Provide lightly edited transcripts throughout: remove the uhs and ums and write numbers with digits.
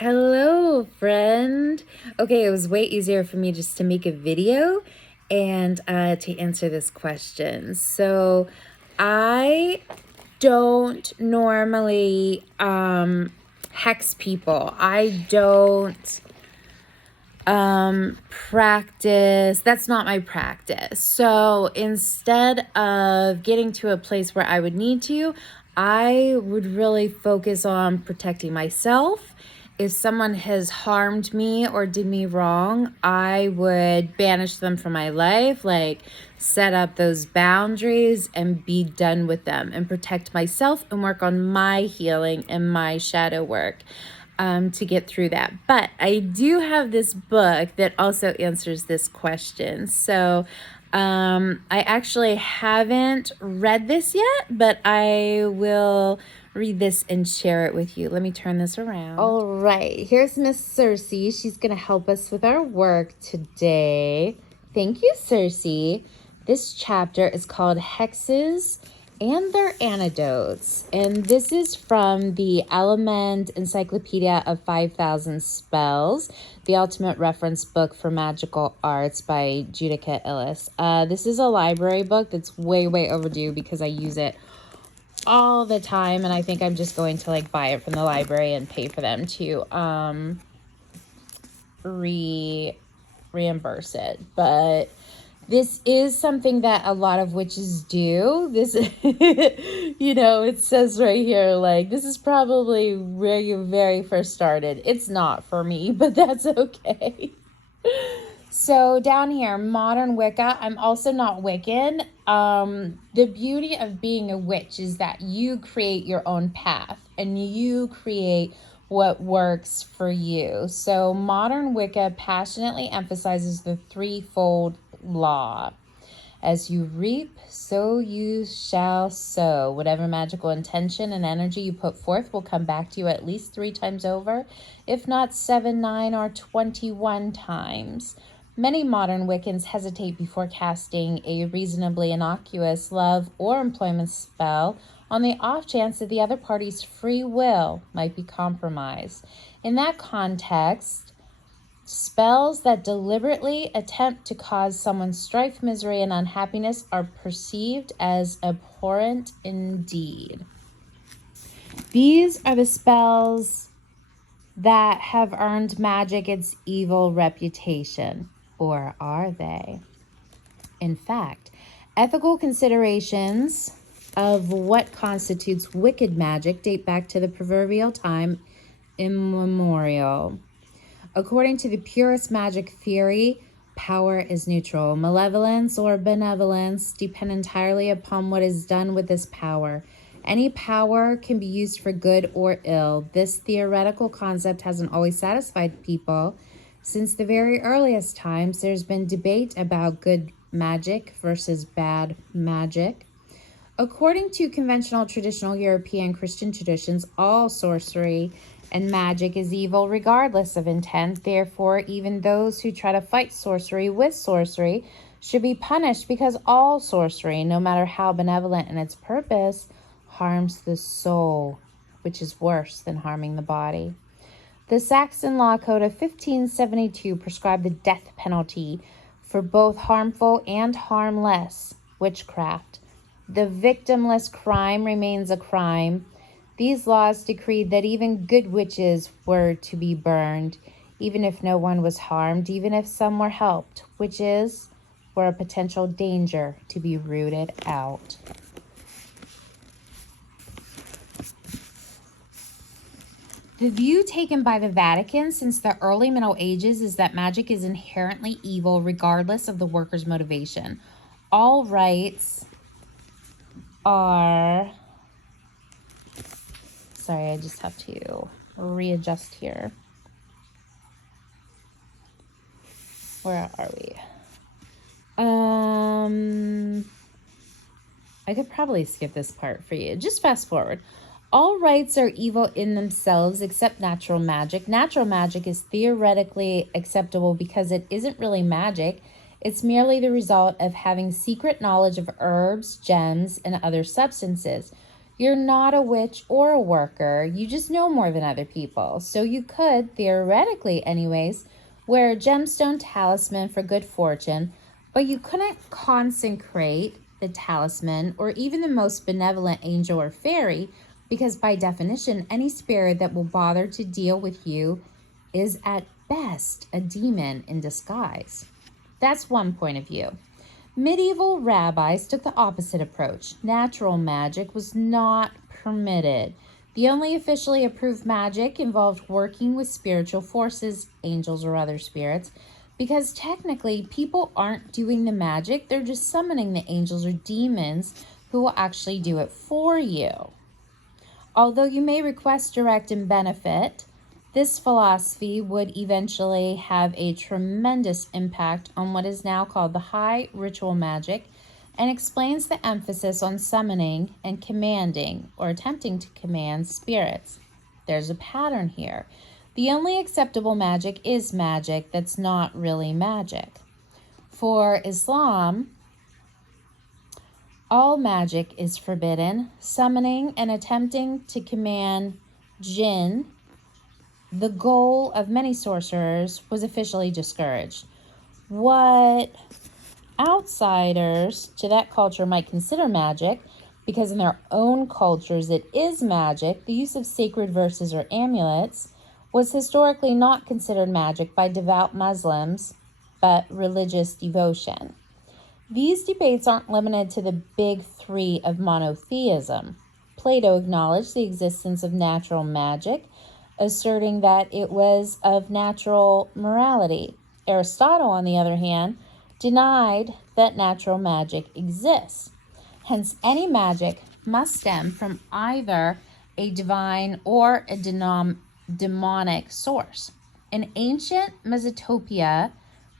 Hello, friend. Okay, it was way easier for me just to make a video and to answer this question. So, I don't normally hex people. I don't practice. That's not my practice. So, instead of getting to a place where I would need to, I would really focus on protecting myself. If someone has harmed me or did me wrong, I would banish them from my life, like set up those boundaries and be done with them and protect myself and work on my healing and my shadow work to get through that. But I do have this book that also answers this question. So I actually haven't read this yet, but I will read this and share it with you. Let me turn this around. All right, here's Miss Circe. She's going to help us with our work today. Thank you, Circe. This chapter is called Hexes and Their Antidotes, and this is from the Element Encyclopedia of 5,000 Spells, the ultimate reference book for magical arts by Judica Illis. This is a library book that's way overdue because I use it all the time, and I think I'm just going to like buy it from the library and pay for them to reimburse it. But this is something that a lot of witches do. This, it says right here, like, this is probably where you very first started. It's not for me, but that's okay. So down here, modern Wicca. I'm also not Wiccan. The beauty of being a witch is that you create your own path and you create what works for you. So modern Wicca passionately emphasizes the threefold law. As you reap, so you shall sow. Whatever magical intention and energy you put forth will come back to you at least 3 times over, if not 7, 9, or 21 times. Many modern Wiccans hesitate before casting a reasonably innocuous love or employment spell on the off chance that the other party's free will might be compromised. In that context, spells that deliberately attempt to cause someone strife, misery, and unhappiness are perceived as abhorrent indeed. These are the spells that have earned magic its evil reputation. Or are they? In fact, ethical considerations of what constitutes wicked magic date back to the proverbial time immemorial. According to the purest magic theory, power is neutral. Malevolence or benevolence depend entirely upon what is done with this power. Any power can be used for good or ill. This theoretical concept hasn't always satisfied people. Since the very earliest times, there's been debate about good magic versus bad magic. According to conventional traditional European Christian traditions, all sorcery and magic is evil regardless of intent. Therefore, even those who try to fight sorcery with sorcery should be punished, because all sorcery, no matter how benevolent in its purpose, harms the soul, which is worse than harming the body. The Saxon Law Code of 1572 prescribed the death penalty for both harmful and harmless witchcraft. The victimless crime remains a crime. These laws decreed that even good witches were to be burned, even if no one was harmed, even if some were helped. Witches were a potential danger to be rooted out. The view taken by the Vatican since the early Middle Ages is that magic is inherently evil regardless of the worker's motivation. All rites are... Sorry, I just have to readjust here. Where are we? I could probably skip this part for you. Just fast forward. All rites are evil in themselves except natural magic. Natural magic is theoretically acceptable because it isn't really magic. It's merely the result of having secret knowledge of herbs, gems, and other substances. You're not a witch or a worker. You just know more than other people. So you could, theoretically anyways, wear a gemstone talisman for good fortune, but you couldn't consecrate the talisman or even the most benevolent angel or fairy, because by definition, any spirit that will bother to deal with you is at best a demon in disguise. That's one point of view. Medieval rabbis took the opposite approach. Natural magic was not permitted. The only officially approved magic involved working with spiritual forces, angels or other spirits, because technically people aren't doing the magic, they're just summoning the angels or demons who will actually do it for you. Although you may request direct and benefit, this philosophy would eventually have a tremendous impact on what is now called the high ritual magic, and explains the emphasis on summoning and commanding or attempting to command spirits. There's a pattern here. The only acceptable magic is magic that's not really magic. For Islam, all magic is forbidden. Summoning and attempting to command jinn, the goal of many sorcerers, was officially discouraged. What outsiders to that culture might consider magic, because in their own cultures it is magic, the use of sacred verses or amulets was historically not considered magic by devout Muslims, but religious devotion. These debates aren't limited to the big three of monotheism. Plato acknowledged the existence of natural magic, asserting that it was of natural morality. Aristotle, on the other hand, denied that natural magic exists. Hence, any magic must stem from either a divine or a demonic source. In ancient Mesopotamia,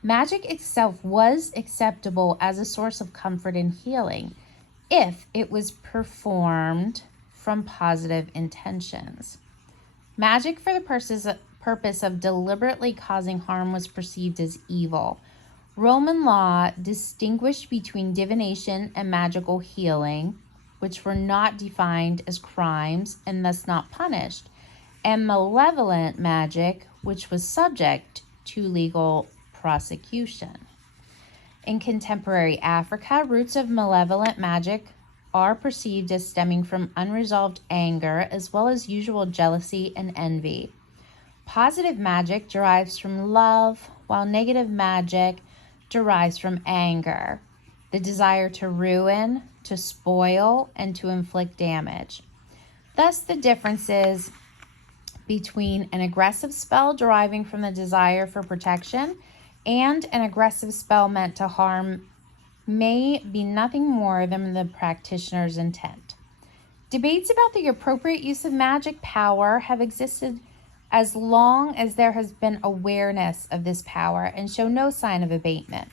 magic itself was acceptable as a source of comfort and healing if it was performed from positive intentions. Magic for the purpose of deliberately causing harm was perceived as evil. Roman law distinguished between divination and magical healing, which were not defined as crimes and thus not punished, and malevolent magic, which was subject to legal prosecution. In contemporary Africa, roots of malevolent magic are perceived as stemming from unresolved anger as well as usual jealousy and envy. Positive magic derives from love, while negative magic derives from anger, the desire to ruin, to spoil, and to inflict damage. Thus, the differences between an aggressive spell deriving from the desire for protection and an aggressive spell meant to harm may be nothing more than the practitioner's intent. Debates about the appropriate use of magic power have existed as long as there has been awareness of this power and show no sign of abatement.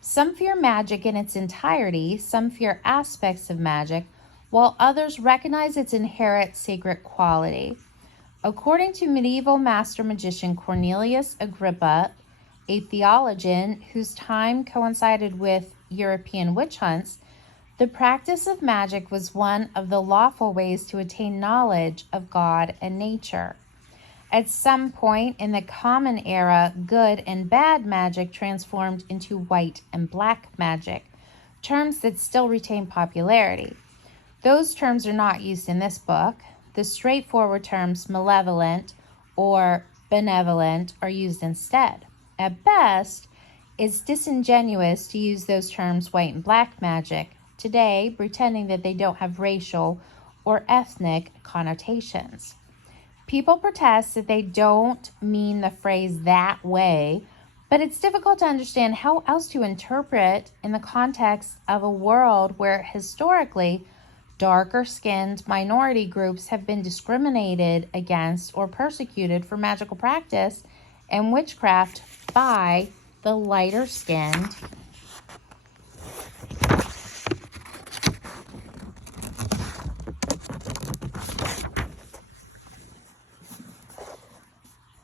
Some fear magic in its entirety, some fear aspects of magic, while others recognize its inherent sacred quality. According to medieval master magician Cornelius Agrippa, a theologian whose time coincided with European witch hunts, the practice of magic was one of the lawful ways to attain knowledge of God and nature. At some point in the Common Era, good and bad magic transformed into white and black magic, terms that still retain popularity. Those terms are not used in this book. The straightforward terms malevolent or benevolent are used instead. At best, it's disingenuous to use those terms white and black magic today, pretending that they don't have racial or ethnic connotations. People protest that they don't mean the phrase that way, but it's difficult to understand how else to interpret in the context of a world where historically darker-skinned minority groups have been discriminated against or persecuted for magical practice and witchcraft by the lighter-skinned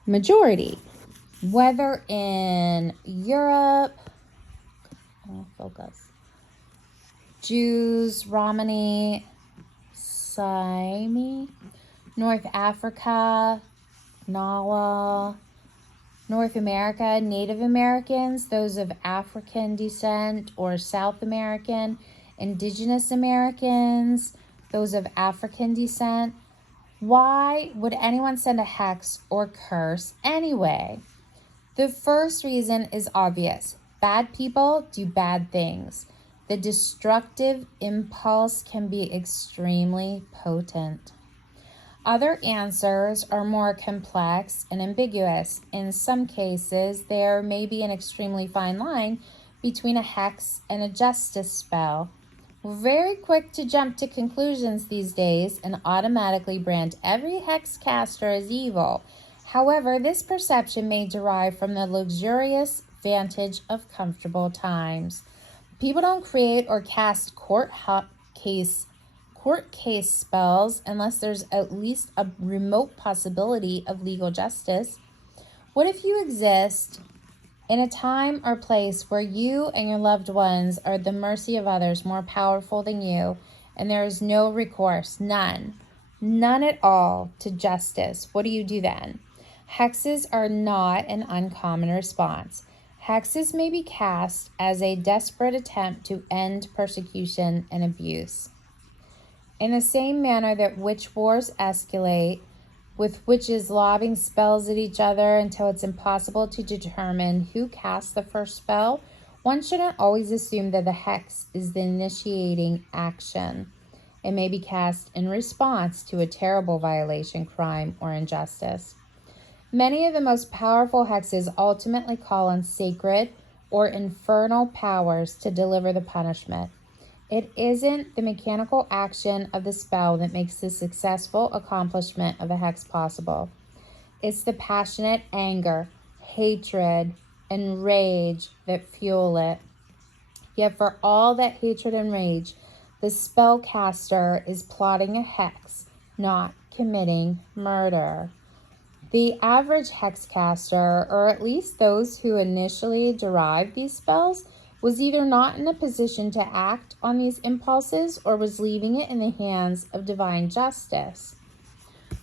majority. Whether in Europe, Jews, Romani, Saimi, North Africa, Nala, North America, Native Americans, those of African descent or South American, Indigenous Americans, those of African descent. Why would anyone send a hex or curse anyway? The first reason is obvious. Bad people do bad things. The destructive impulse can be extremely potent. Other answers are more complex and ambiguous. In some cases, there may be an extremely fine line between a hex and a justice spell. We're very quick to jump to conclusions these days and automatically brand every hex caster as evil. However, this perception may derive from the luxurious vantage of comfortable times. People don't create or cast court case spells unless there's at least a remote possibility of legal justice. What if you exist in a time or place where you and your loved ones are at the mercy of others more powerful than you, and there is no recourse, none at all, to justice? What do you do then? Hexes are not an uncommon response. Hexes may be cast as a desperate attempt to end persecution and abuse. In the same manner that witch wars escalate, with witches lobbing spells at each other until it's impossible to determine who cast the first spell, one shouldn't always assume that the hex is the initiating action. It may be cast in response to a terrible violation, crime, or injustice. Many of the most powerful hexes ultimately call on sacred or infernal powers to deliver the punishment. It isn't the mechanical action of the spell that makes the successful accomplishment of a hex possible. It's the passionate anger, hatred, and rage that fuel it. Yet for all that hatred and rage, the spellcaster is plotting a hex, not committing murder. The average hexcaster, or at least those who initially derived these spells, was either not in a position to act on these impulses or was leaving it in the hands of divine justice.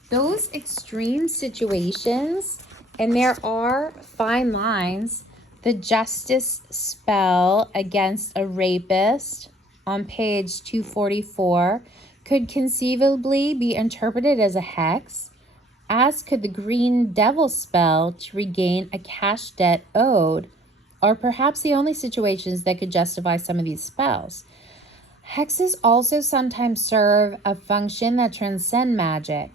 Those extreme situations, and there are fine lines, the justice spell against a rapist on page 244 could conceivably be interpreted as a hex, as could the green devil spell to regain a cash debt owed, or perhaps the only situations that could justify some of these spells. Hexes also sometimes serve a function that transcends magic.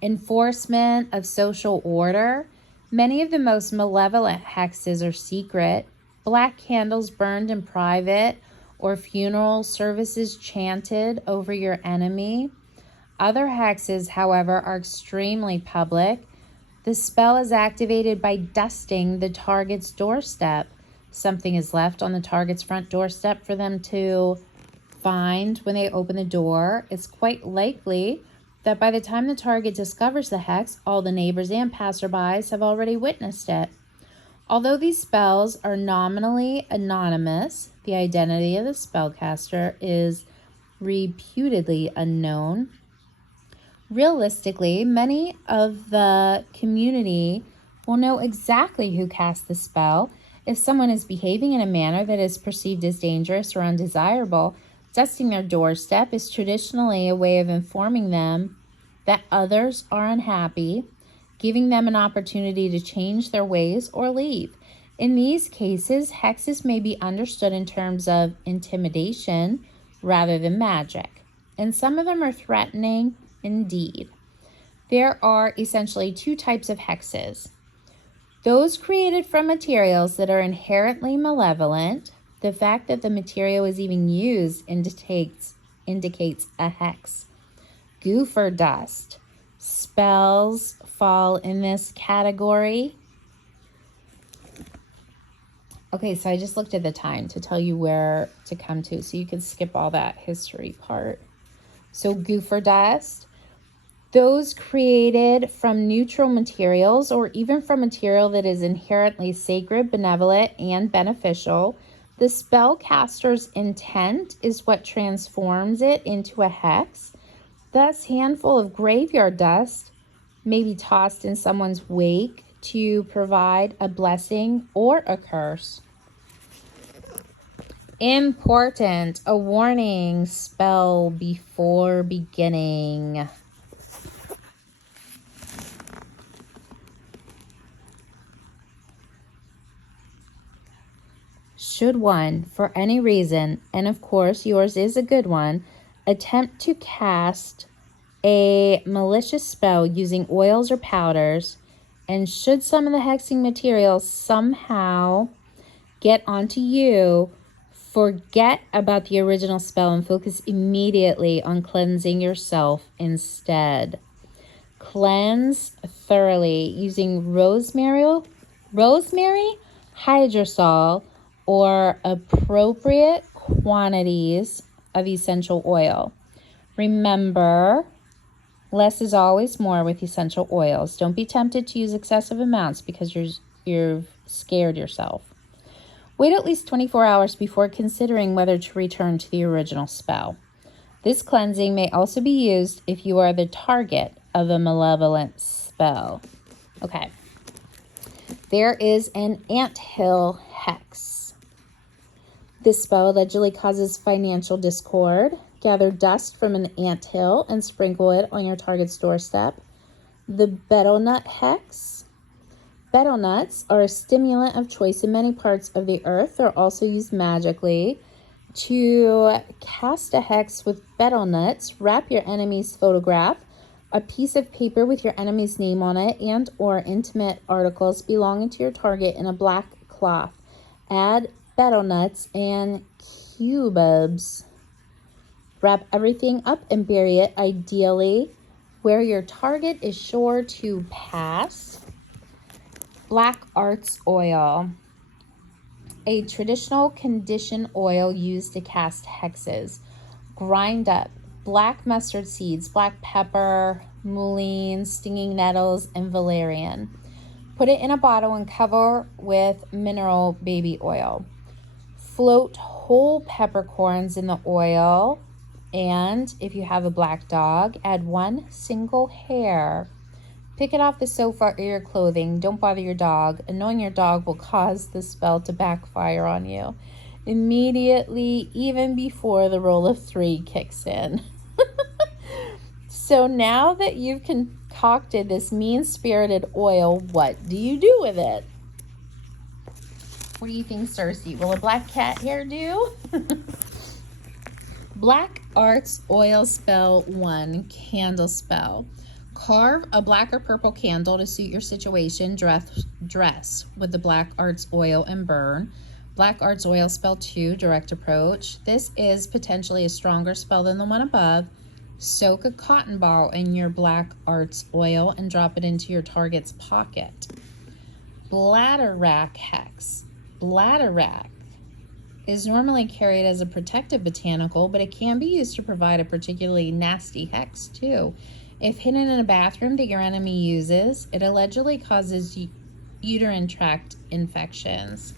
Enforcement of social order. Many of the most malevolent hexes are secret. Black candles burned in private, or funeral services chanted over your enemy. Other hexes, however, are extremely public. The spell is activated by dusting the target's doorstep. Something is left on the target's front doorstep for them to find when they open the door. It's quite likely that by the time the target discovers the hex, all the neighbors and passerbys have already witnessed it. Although these spells are nominally anonymous, the identity of the spellcaster is reputedly unknown. Realistically, many of the community will know exactly who cast the spell. If someone is behaving in a manner that is perceived as dangerous or undesirable, dusting their doorstep is traditionally a way of informing them that others are unhappy, giving them an opportunity to change their ways or leave. In these cases, hexes may be understood in terms of intimidation rather than magic, and some of them are threatening indeed. There are essentially two types of hexes. Those created from materials that are inherently malevolent. The fact that the material is even used indicates a hex. Goofer dust. Spells fall in this category. Okay, so I just looked at the time to tell you where to come to, so you can skip all that history part. So goofer dust. Those created from neutral materials or even from material that is inherently sacred, benevolent, and beneficial. The spellcaster's intent is what transforms it into a hex. This handful of graveyard dust may be tossed in someone's wake to provide a blessing or a curse. Important, a warning spell before beginning. Should one, for any reason, and of course yours is a good one, attempt to cast a malicious spell using oils or powders, and should some of the hexing materials somehow get onto you, forget about the original spell and focus immediately on cleansing yourself instead. Cleanse thoroughly using rosemary, hydrosol, or appropriate quantities of essential oil. Remember, less is always more with essential oils. Don't be tempted to use excessive amounts because you're scared yourself. Wait at least 24 hours before considering whether to return to the original spell. This cleansing may also be used if you are the target of a malevolent spell. Okay. There is an anthill hex. This spell allegedly causes financial discord. Gather dust from an anthill and sprinkle it on your target's doorstep. The betel nut hex. Betel nuts are a stimulant of choice in many parts of the earth. They're also used magically. To cast a hex with betel nuts, wrap your enemy's photograph, a piece of paper with your enemy's name on it, and or intimate articles belonging to your target in a black cloth. Add betel nuts and cubebs. Wrap everything up and bury it, ideally where your target is sure to pass. Black arts oil. A traditional condition oil used to cast hexes. Grind up black mustard seeds, black pepper, mullein, stinging nettles, and valerian. Put it in a bottle and cover with mineral baby oil. Float whole peppercorns in the oil, and if you have a black dog, add 1 single hair. Pick it off the sofa or your clothing. Don't bother your dog. Annoying your dog will cause the spell to backfire on you immediately, even before the roll of 3 kicks in. So now that you've concocted this mean-spirited oil, what do you do with it? What do you think, Cersei? Will a black cat hair do? Black arts oil spell 1, candle spell. Carve a black or purple candle to suit your situation. Dress with the black arts oil and burn. Black arts oil spell 2, direct approach. This is potentially a stronger spell than the one above. Soak a cotton ball in your black arts oil and drop it into your target's pocket. Bladder rack hex. Bladder rack is normally carried as a protective botanical, but it can be used to provide a particularly nasty hex too. If hidden in a bathroom that your enemy uses, it allegedly causes uterine tract infections.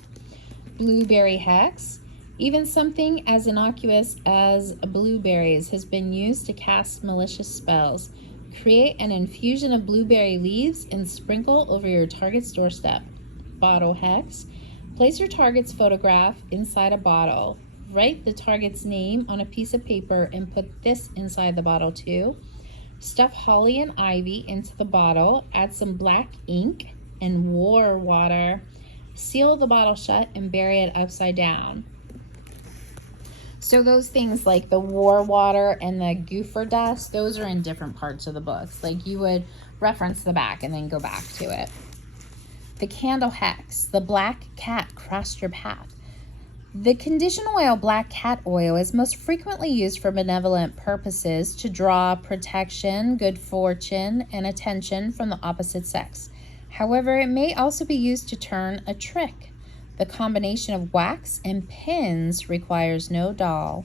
Blueberry hex. Even something as innocuous as blueberries has been used to cast malicious spells. Create an infusion of blueberry leaves and sprinkle over your target's doorstep. Bottle hex. Place your target's photograph inside a bottle. Write the target's name on a piece of paper and put this inside the bottle too. Stuff holly and ivy into the bottle. Add some black ink and war water. Seal the bottle shut and bury it upside down. So those things like the war water and the goofer dust, those are in different parts of the books. Like you would reference the back and then go back to it. The candle hex, the black cat crossed your path. The condition oil black cat oil is most frequently used for benevolent purposes to draw protection, good fortune, and attention from the opposite sex. However, it may also be used to turn a trick. The combination of wax and pins requires no doll.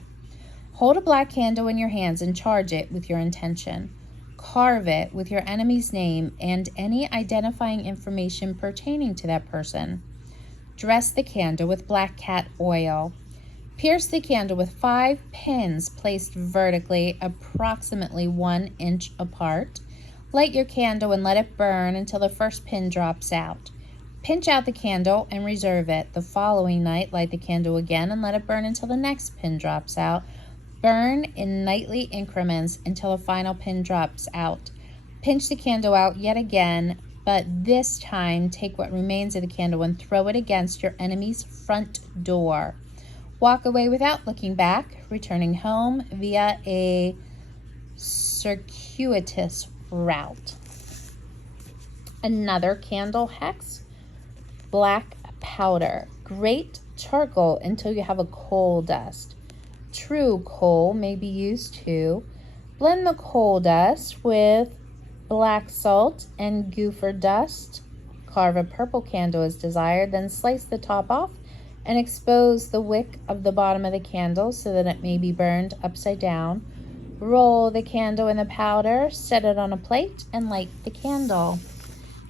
Hold a black candle in your hands and charge it with your intention. Carve it with your enemy's name and any identifying information pertaining to that person. Dress the candle with black cat oil. Pierce the candle with 5 pins placed vertically, approximately 1 inch apart. Light your candle and let it burn until the first pin drops out. Pinch out the candle and reserve it. The following night, light the candle again and let it burn until the next pin drops out. Burn in nightly increments until the final pin drops out. Pinch the candle out yet again, but this time take what remains of the candle and throw it against your enemy's front door. Walk away without looking back, returning home via a circuitous route. Another candle hex, black powder. Grate charcoal until you have a coal dust. True coal may be used too. Blend the coal dust with black salt and gopher dust. Carve a purple candle as desired, then slice the top off and expose the wick of the bottom of the candle so that it may be burned upside down. Roll the candle in the powder, set it on a plate, and light the candle.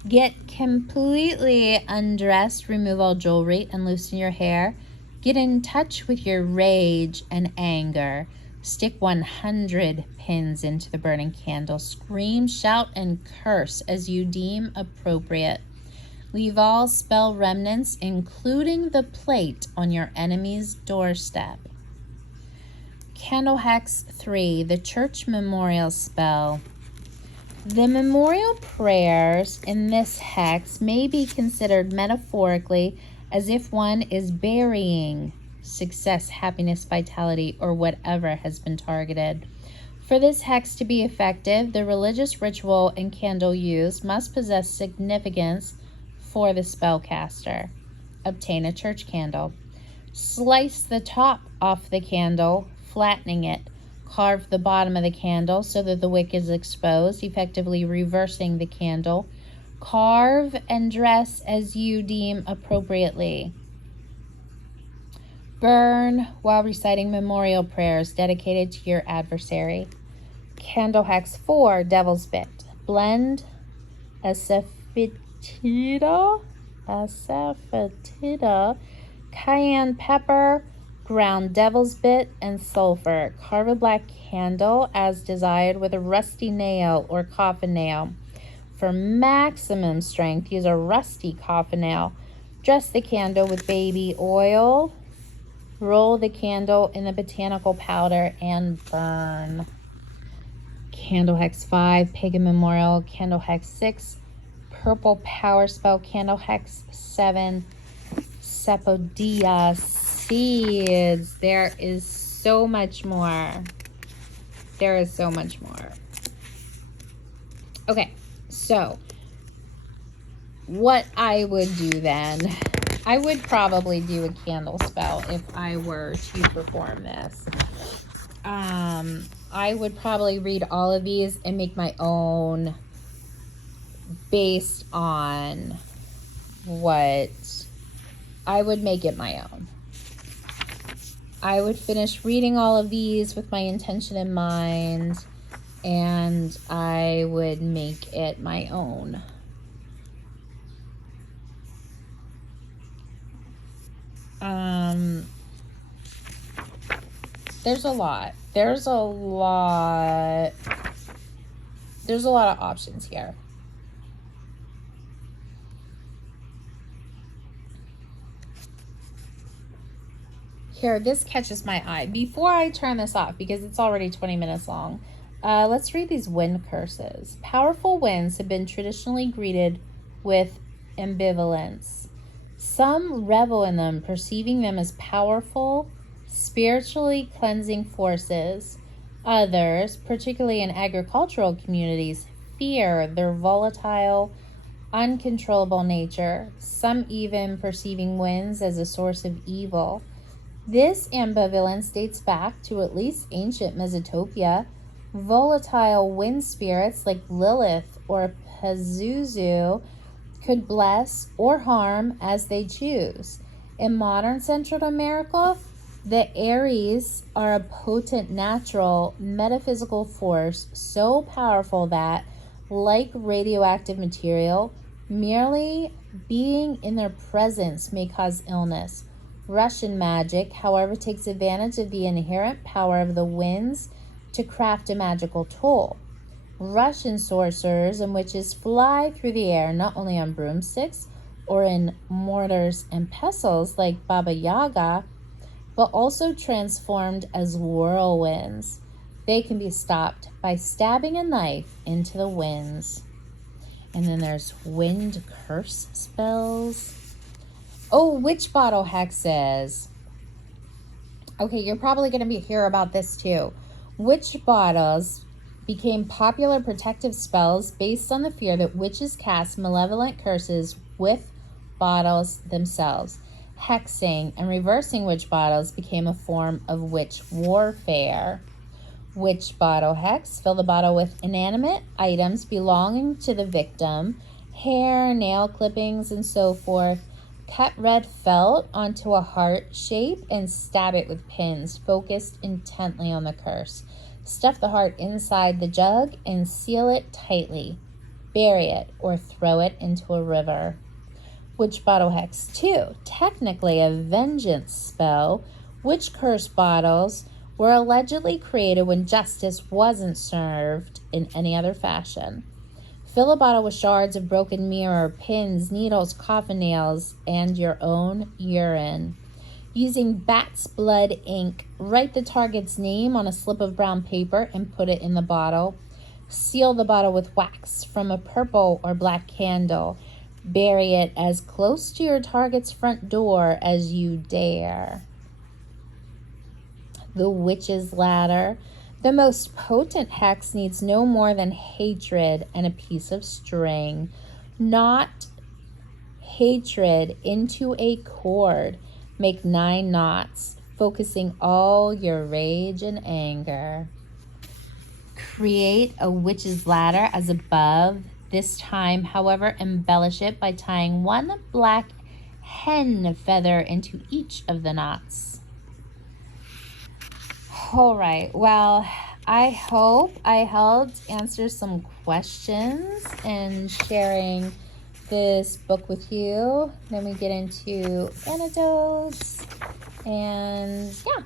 Get completely undressed, remove all jewelry, and loosen your hair. Get in touch with your rage and anger. Stick 100 pins into the burning candle. Scream, shout, and curse as you deem appropriate. Leave all spell remnants, including the plate, on your enemy's doorstep. Candle Hex 3, the Church Memorial Spell. The memorial prayers in this hex may be considered metaphorically as if one is burying success, happiness, vitality, or whatever has been targeted. For this hex to be effective, the religious ritual and candle used must possess significance for the spellcaster. Obtain a church candle. Slice the top off the candle, flattening it. Carve the bottom of the candle so that the wick is exposed, effectively reversing the candle. Carve and dress as you deem appropriately. Burn while reciting memorial prayers dedicated to your adversary. Candle Hex 4, Devil's Bit. Blend asafoetida, cayenne pepper, ground devil's bit, and sulfur. Carve a black candle as desired with a rusty nail or coffin nail. For maximum strength, use a rusty coffin nail. Dress the candle with baby oil. Roll the candle in the botanical powder and burn. Candle Hex 5, Pagan Memorial. Candle Hex 6, Purple Power Spell. Candle Hex 7, Sepodia Seeds. There is so much more. There is so much more. Okay, so what I would do then, I would probably do a candle spell if I were to perform this. I would probably read all of these and make my own based on what I would make it my own. I would finish reading all of these with my intention in mind, and I would make it my own. There's a lot. There's a lot of options here. Here, this catches my eye. Before I turn this off, because it's already 20 minutes long, let's read these wind curses. Powerful winds have been traditionally greeted with ambivalence. Some revel in them, perceiving them as powerful, spiritually cleansing forces. Others, particularly in agricultural communities, fear their volatile, uncontrollable nature, some even perceiving winds as a source of evil. This ambivalence dates back to at least ancient Mesopotamia. Volatile wind spirits like Lilith or Pazuzu could bless or harm as they choose. In modern Central America, the Aries are a potent natural metaphysical force so powerful that, like radioactive material, merely being in their presence may cause illness. Russian magic, however, takes advantage of the inherent power of the winds to craft a magical tool. Russian sorcerers and witches fly through the air not only on broomsticks or in mortars and pestles like Baba Yaga, but also transformed as whirlwinds. They can be stopped by stabbing a knife into the winds. And then there's wind curse spells. Oh, witch bottle hexes. Okay, you're probably going to hear about this too. Witch bottles became popular protective spells based on the fear that witches cast malevolent curses with bottles themselves. Hexing and reversing witch bottles became a form of witch warfare. Witch bottle hex: fill the bottle with inanimate items belonging to the victim, hair, nail clippings, and so forth. Cut red felt onto a heart shape and stab it with pins, focused intently on the curse. Stuff the heart inside the jug and seal it tightly. Bury it or throw it into a river. Witch bottle hex 2, technically a vengeance spell. Witch curse bottles were allegedly created when justice wasn't served in any other fashion. Fill a bottle with shards of broken mirror, pins, needles, coffin nails, and your own urine. Using bat's blood ink, write the target's name on a slip of brown paper and put it in the bottle. Seal the bottle with wax from a purple or black candle. Bury it as close to your target's front door as you dare. The witch's ladder. The most potent hex needs no more than hatred and a piece of string. Knot hatred into a cord. Make 9 knots, focusing all your rage and anger. Create a witch's ladder as above. This time, however, embellish it by tying 1 black hen feather into each of the knots. All right, well, I hope I helped answer some questions and sharing this book with you. Then we get into anecdotes, and yeah.